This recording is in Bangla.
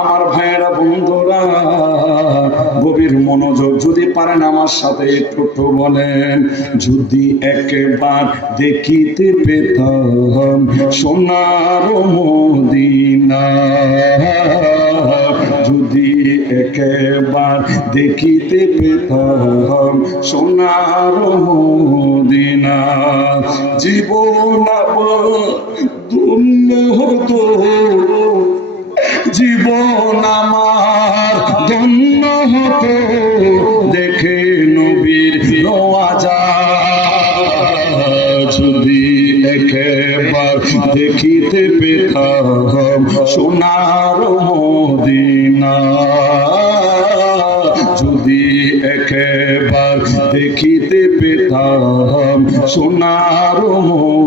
আমার ভাইয়েরা বন্ধুরা গভীর মনোযোগ যদি পারেন আমার সাথে একটু বলেন, যদি একবার দেখিতে পেতাম সোনার মদিনা, যদি একবার দেখিতে পেতাম সোনার মদিনা, জীবন ধন্য হতো, জীবন আমার ধন্য হতো দেখে নবীর নওয়াজা, যদি একবার দেখিতে পেতাম সোনার মদিনা, যদি একবার দেখিতে পেতাম সোনার মদিনা।